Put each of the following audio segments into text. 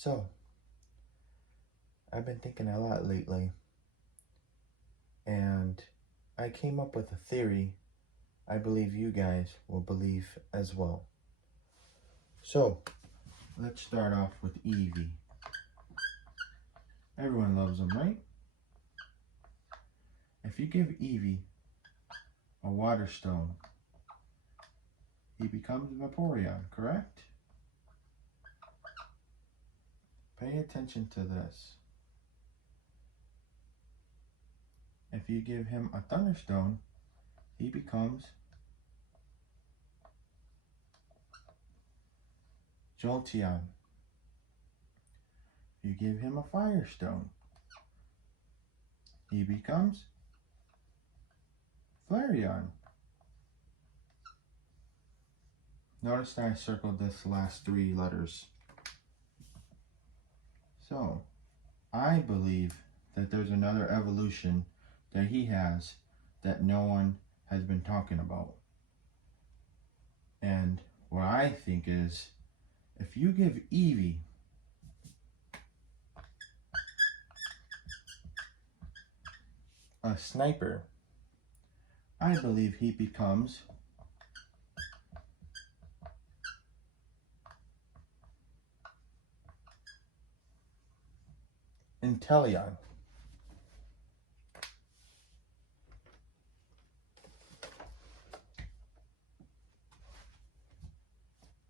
So, I've been thinking a lot lately, and I came up with a theory I believe you guys will believe as well. So, let's start off with Eevee. Everyone loves him, right? If you give Eevee a water stone, he becomes Vaporeon, correct? Pay attention to this. If you give him a Thunderstone, he becomes Jolteon. If you give him a Firestone, he becomes Flareon. Notice that I circled this last 3 letters. So, I believe that there's another evolution that he has that no one has been talking about. And what I think is, if you give Eevee a sniper, I believe he becomes Inteleon.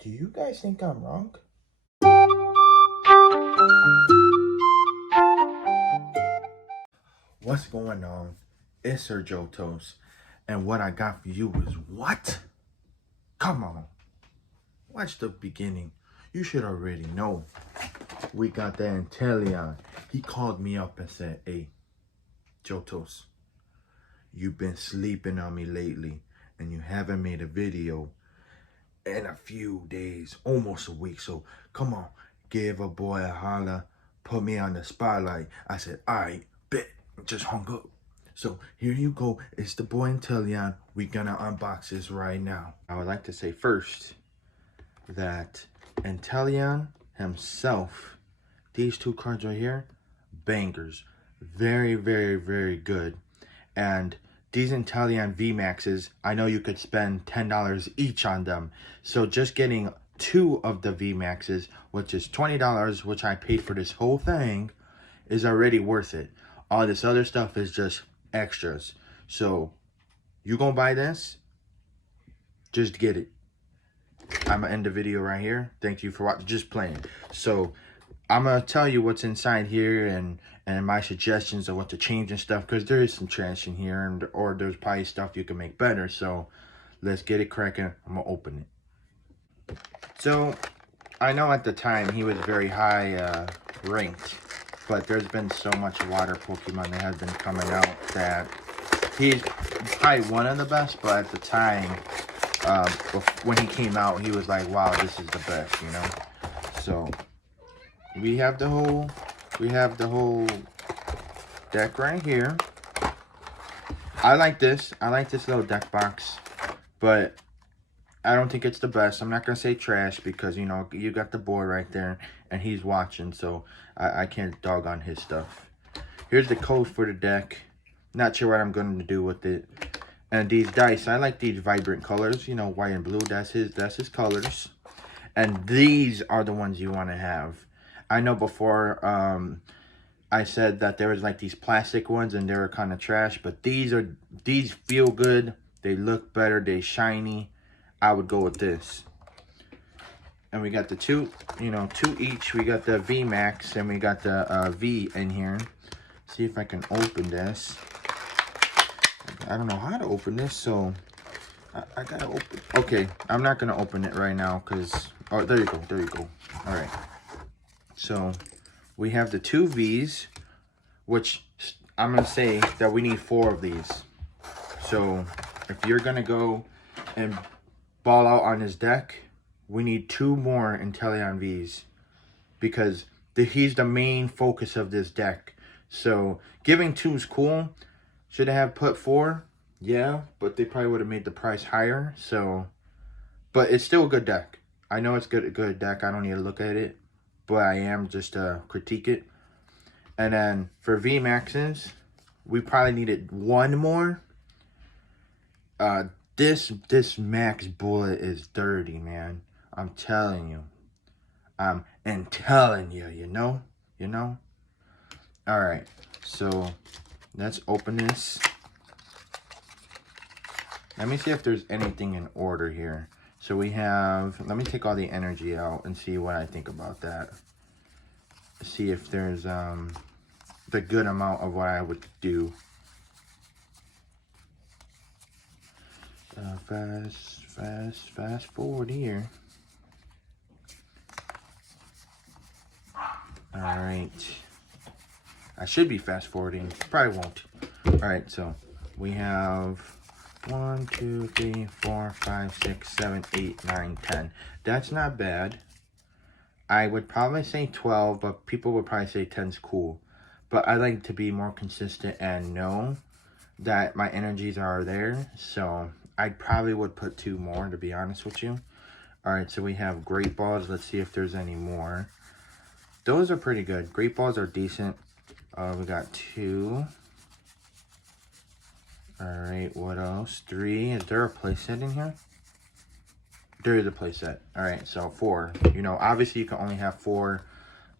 Do you guys think I'm wrong? What's going on? It's Sir Johtos, and what I got for you is what? Come on, watch the beginning. You should already know. We got that Inteleon. He called me up and said, "Hey, Johtos, you've been sleeping on me lately, and you haven't made a video in a few days, almost a week. So come on, give a boy a holler, put me on the spotlight." I said, "All right, bet." Just hung up. So here you go. It's the boy Inteleon. We're gonna unbox this right now. I would like to say first that Inteleon himself, these 2 cards right here, bangers. Very, very, very good. And these Inteleon VMAXs, I know you could spend $10 each on them. So just getting 2 of the VMAXs, which is $20, which I paid for this whole thing, is already worth it. All this other stuff is just extras. So you gonna buy this, just get it. I'm gonna end the video right here. Thank you for watching. Just playing. So I'm gonna tell you what's inside here and my suggestions of what to change and stuff, because there is some trash in here, and or there's probably stuff you can make better. So let's get it cracking. I'm gonna open it. So I know at the time he was very high ranked, but there's been so much water Pokemon that has been coming out that he's probably one of the best. But at the time, when he came out, he was like, "Wow, this is the best," you know. So we have the whole deck right here. I like this little deck box, but I don't think it's the best. I'm not gonna say trash because, you know, you got the boy right there and he's watching, so I can't dog on his stuff. Here's the code for the deck. Not sure what I'm going to do with it. And these dice, I like these vibrant colors, you know, white and blue. That's his colors. And these are the ones you want to have. I know before I said that there was like these plastic ones and they were kind of trash, but these feel good. They look better. They shiny. I would go with this. And we got the 2 each. We got the VMAX and we got the V in here. See if I can open this. I don't know how to open this, so I gotta open. Okay, I'm not gonna open it right now because, oh, there you go. All right. So we have the 2 V's, which I'm gonna say that we need 4 of these. So if you're gonna go and ball out on his deck, we need 2 more Inteleon V's because he's the main focus of this deck. So giving 2 is cool. Should I have put 4? Yeah, but they probably would have made the price higher. So, but it's still a good deck. I know it's a good deck. I don't need to look at it. but I am just to critique it. And then for VMAXs, we probably needed one more. This Max Bullet is dirty, man. I'm telling you. And telling you, you know? Alright, so let's open this. Let me see if there's anything in order here. So we have, let me take all the energy out and see what I think about that. See if there's the good amount of what I would do. Fast forward here. Alright. I should be fast forwarding. Probably won't. Alright, so we have 1, 2, 3, 4, 5, 6, 7, 8, 9, 10. That's not bad. I would probably say 12, but people would probably say 10's cool. But I like to be more consistent and know that my energies are there. So I probably would put 2 more, to be honest with you. Alright, so we have Great Balls. Let's see if there's any more. Those are pretty good. Great Balls are decent. We got 2. Alright, what else? 3. Is there a playset in here? There is a playset. Alright, so 4. You know, obviously you can only have 4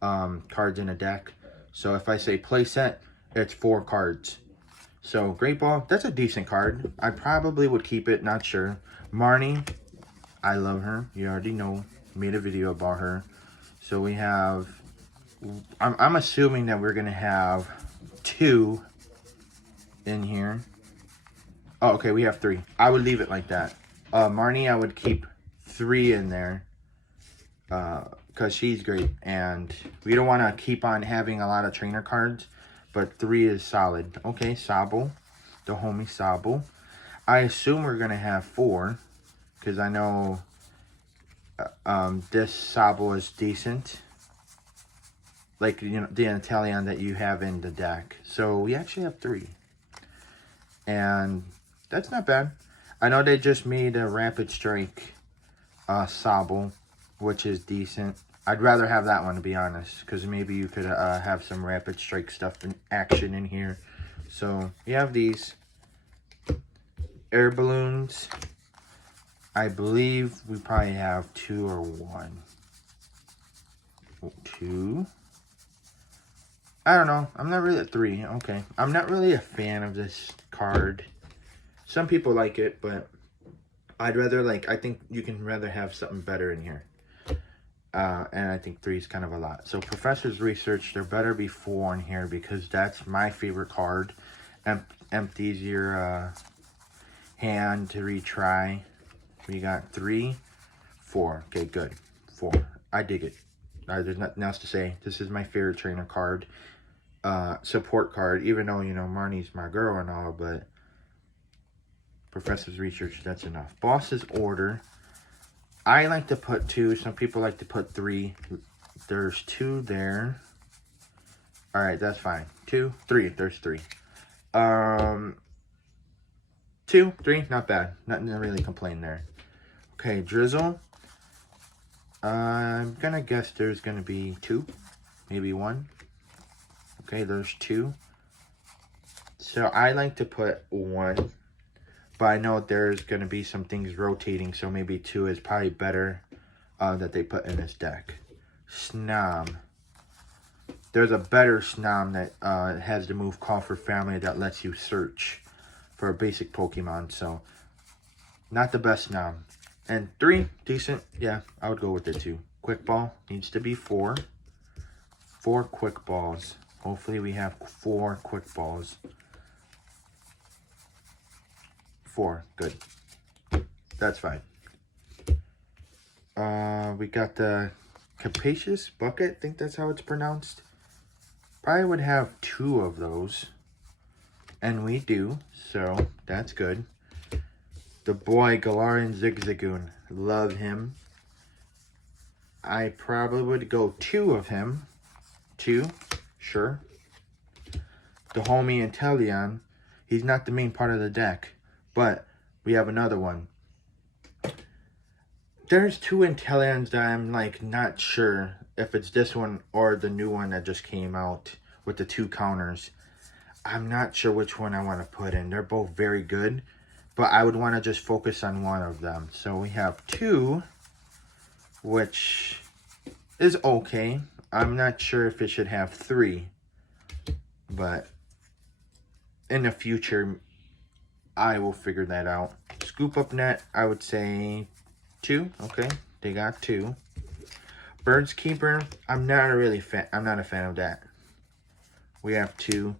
cards in a deck. So if I say playset, it's 4 cards. So Great Ball, that's a decent card. I probably would keep it, not sure. Marnie, I love her. You already know. Made a video about her. So we have, I'm assuming that we're going to have 2 in here. Oh, okay, we have 3. I would leave it like that. Marnie, I would keep 3 in there. Because she's great. And we don't want to keep on having a lot of trainer cards. But 3 is solid. Okay, Sabo. The homie Sabo. I assume we're going to have 4. Because I know this Sabo is decent. Like, you know, the Italian that you have in the deck. So we actually have 3. And that's not bad. I know they just made a Rapid Strike Sabo, which is decent. I'd rather have that one, to be honest, because maybe you could have some Rapid Strike stuff in action in here. So you have these air balloons. I believe we probably have 2 or 1. 2. I don't know. I'm not really at 3. Okay. I'm not really a fan of this card. Some people like it, but I'd rather, like, I think you can rather have something better in here. And I think 3 is kind of a lot. So Professor's Research, there better be 4 in here because that's my favorite card. Empties your hand to retry. We got 3, 4. Okay, good. 4. I dig it. There's nothing else to say. This is my favorite trainer card. Support card, even though, you know, Marnie's my girl and all, but Professor's Research, that's enough. Boss's Order. I like to put 2. Some people like to put 3. There's 2 there. Alright, that's fine. 2, 3. There's 3. 2, 3, not bad. Nothing to really complain there. Okay, Drizzle. I'm gonna guess there's gonna be 2. Maybe 1. Okay, there's 2. So I like to put 1. But I know there's going to be some things rotating, so maybe 2 is probably better that they put in this deck. Snom. There's a better Snom that has the move Call for Family that lets you search for a basic Pokemon. So, not the best Snom. And 3, decent. Yeah, I would go with it too. Quick Ball needs to be 4. 4 Quick Balls. Hopefully we have 4 Quick Balls. 4, good. That's fine. We got the Capacious Bucket, I think that's how it's pronounced. Probably would have 2 of those. And we do, so that's good. The boy Galarian Zigzagoon, love him. I probably would go 2 of him. 2, sure. The homie Inteleon, he's not the main part of the deck. But we have another one. There's two Inteleons that I'm like not sure if it's this one or the new one that just came out with the 2 counters. I'm not sure which one I want to put in. They're both very good, but I would want to just focus on one of them. So we have 2, which is okay. I'm not sure if it should have 3, but in the future, I will figure that out. Scoop Up Net, I would say 2. Okay, they got 2. Birds Keeper, I'm not a fan of that. We have 2.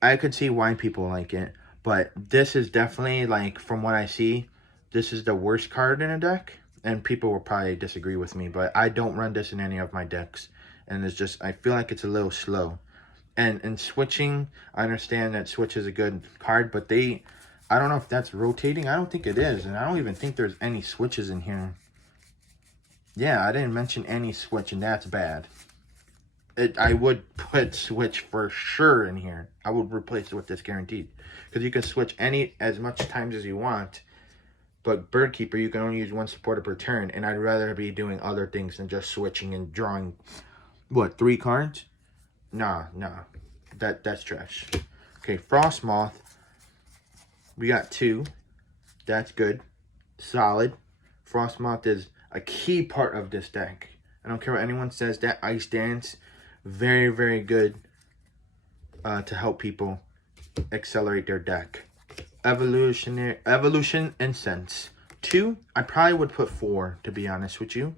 I could see why people like it, but this is definitely, like, from what I see, this is the worst card in a deck, and people will probably disagree with me, but I don't run this in any of my decks, and it's just, I feel like it's a little slow. And switching, I understand that Switch is a good card, but I don't know if that's rotating. I don't think it is, and I don't even think there's any switches in here. Yeah, I didn't mention any switch, and that's bad. I would put Switch for sure in here. I would replace it with this guaranteed. Because you can switch as much times as you want, but Bird Keeper, you can only use 1 supporter per turn, and I'd rather be doing other things than just switching and drawing, what, 3 cards? Nah. That's trash. Okay, Frostmoth. We got 2. That's good. Solid. Frostmoth is a key part of this deck. I don't care what anyone says. That Ice Dance, very, very good to help people accelerate their deck. Evolution Incense. 2. I probably would put 4, to be honest with you.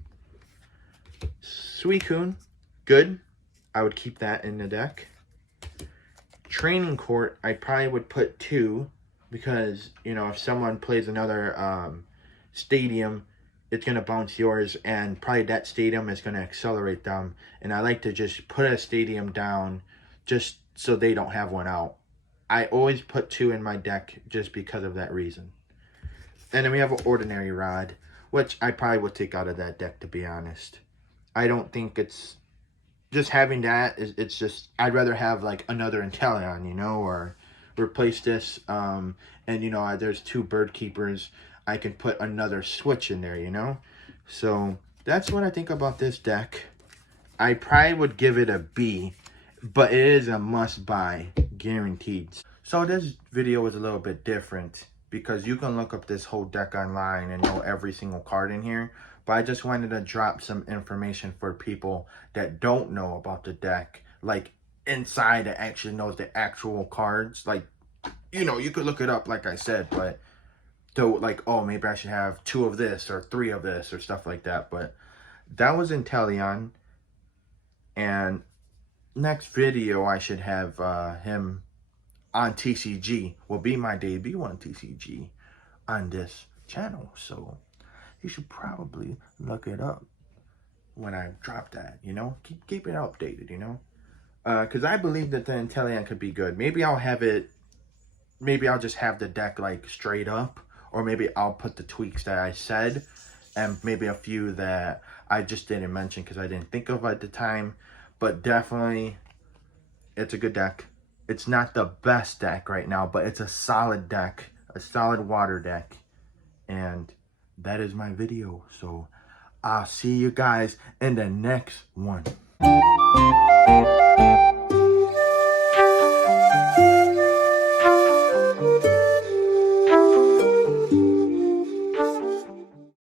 Suicune. Good. I would keep that in the deck. Training Court, I probably would put 2 because, you know, if someone plays another stadium, it's going to bounce yours, and probably that stadium is going to accelerate them. And I like to just put a stadium down just so they don't have one out. I always put 2 in my deck just because of that reason. And then we have an Ordinary Rod, which I probably would take out of that deck, to be honest. I don't think it's... Just having that, it's just, I'd rather have like another Inteleon, you know, or replace this, and you know, there's 2 Bird Keepers, I can put another Switch in there, you know. So that's what I think about this deck. I probably would give it a B, but it is a must buy, guaranteed. So this video is a little bit different because you can look up this whole deck online and know every single card in here. But I just wanted to drop some information for people that don't know about the deck, like inside that actually knows the actual cards. Like, you know, you could look it up, like I said, but to like, oh, maybe I should have 2 of this or 3 of this or stuff like that. But that was Inteleon, and next video I should have him on TCG. Will be my debut on TCG on this channel, so you should probably look it up when I drop that, you know? Keep it updated, you know? Because I believe that the Inteleon could be good. Maybe I'll just have the deck, like, straight up. Or maybe I'll put the tweaks that I said. And maybe a few that I just didn't mention because I didn't think of at the time. But definitely, it's a good deck. It's not the best deck right now, but it's a solid deck. A solid water deck. And that is my video. So I'll see you guys in the next one.